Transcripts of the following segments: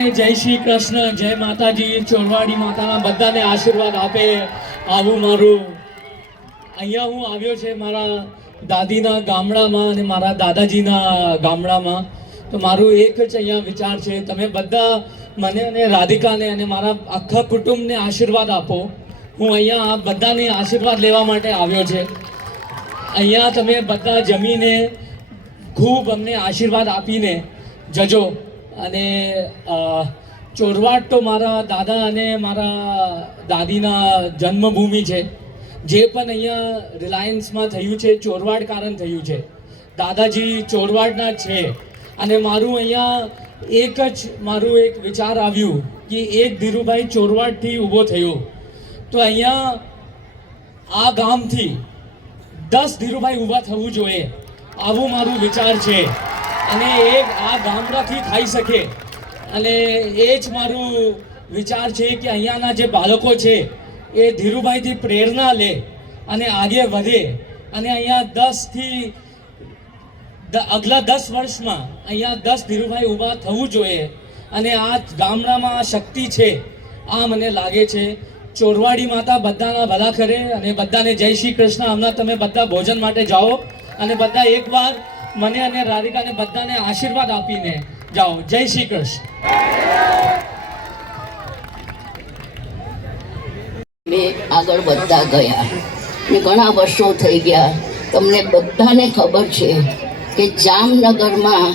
જય શ્રી કૃષ્ણ, જય માતાજી, ચોરવાડી માતાના બધાને આશીર્વાદ આપે. આવું મારું અહીંયા હું આવ્યો છે મારા દાદીના ગામડામાં અને મારા દાદાજીના ગામડામાં. તો મારું એક જ અહીંયા વિચાર છે, તમે બધા મને અને રાધિકાને અને મારા આખા કુટુંબને આશીર્વાદ આપો. હું અહીંયા બધાને આશીર્વાદ લેવા માટે આવ્યો છે. અહીંયા તમે બધા જમીને ખૂબ અમને આશીર્વાદ આપીને જજો. અને ચોરવાડ તો મારા દાદા અને મારા દાદીના જન્મભૂમિ છે. જે પણ અહીંયા રિલાયન્સમાં થયું છે ચોરવાડ કારણ થયું છે. દાદાજી ચોરવાડના છે અને મારું અહીંયા મારું એક વિચાર આવ્યું કે એક ધીરુભાઈ ચોરવાડથી ઊભો થયો, તો અહીંયા આ ગામથી 10 ધીરુભાઈ ઊભા થવું જોઈએ, આવું મારું વિચાર છે. અને એક આ ગામડાથી થઈ શકે અને એ જ મારું વિચાર છે કે અહીંયાના જે બાળકો છે એ ધીરુભાઈથી પ્રેરણા લે અને આગળ વધે. અને અહીંયા આગલા 10 વર્ષમાં અહીંયા 10 ધીરુભાઈ ઊભા થવું જોઈએ. અને આ ગામડામાં આ શક્તિ છે, આ મને લાગે છે. ચોરવાડી માતા બધાના ભલા કરે અને બધાને જય શ્રી કૃષ્ણ. હમણાં તમે બધા ભોજન માટે જાઓ અને બધા એકવાર મને અને રાધિકાને બધાને આશીર્વાદ આપીને જાઓ. જય શ્રી કૃષ્ણ. મેં આગળ વધતા ગયા ને ઘણા વર્ષો થઈ ગયા. તમને બધાને ખબર છે કે જામનગરમાં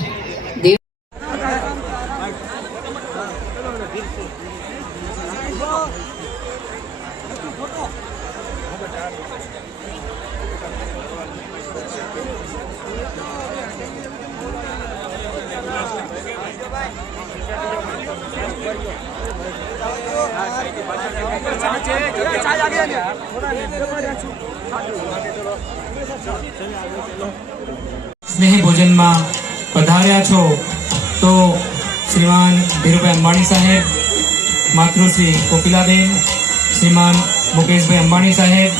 સ્નેહી ભોજનમાં પધાર્યા છો તો શ્રીમાન ધીરુભાઈ અંબાણી સાહેબ, માતૃશ્રી કોકિલાબેન, શ્રીમાન મુકેશભાઈ અંબાણી સાહેબ,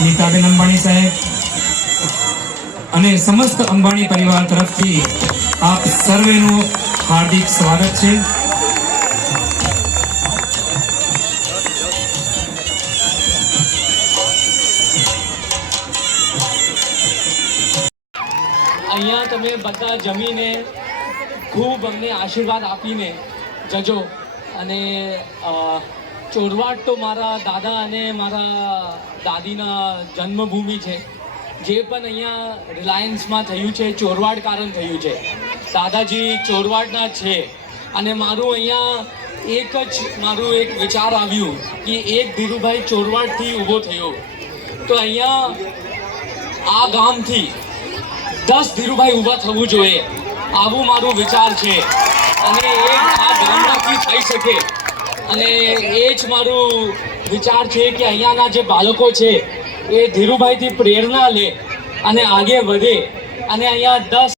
નીતાબેન અંબાણી સાહેબ અને સમસ્ત અંબાણી પરિવાર તરફથી આપ સર્વેનું હાર્દિક સ્વાગત છે. અહીંયા તમે બધા જમીને ખૂબ અમને આશીર્વાદ આપીને જજો. અને ચોરવાડ તો મારા દાદા અને મારા દાદીના જન્મભૂમિ છે. જે પણ અહીંયા રિલાયન્સમાં થયું છે ચોરવાડ કારણ થયું છે. દાદાજી ચોરવાડના છે અને મારું અહીંયા મારું એક વિચાર આવ્યું કે એક ધીરુભાઈ ચોરવાડથી ઊભો થયો, તો અહીંયા આ ગામથી 10 ધીરુભાઈ ઊભા થવું જોઈએ, આવું મારું વિચાર છે. અને એ આ ગામડાથી થઈ શકે અને એ જ મારું વિચાર છે કે અહીંયાના જે બાળકો છે એ ધીરુભાઈથી પ્રેરણા લે અને આગળ વધે. અને અહીંયા 10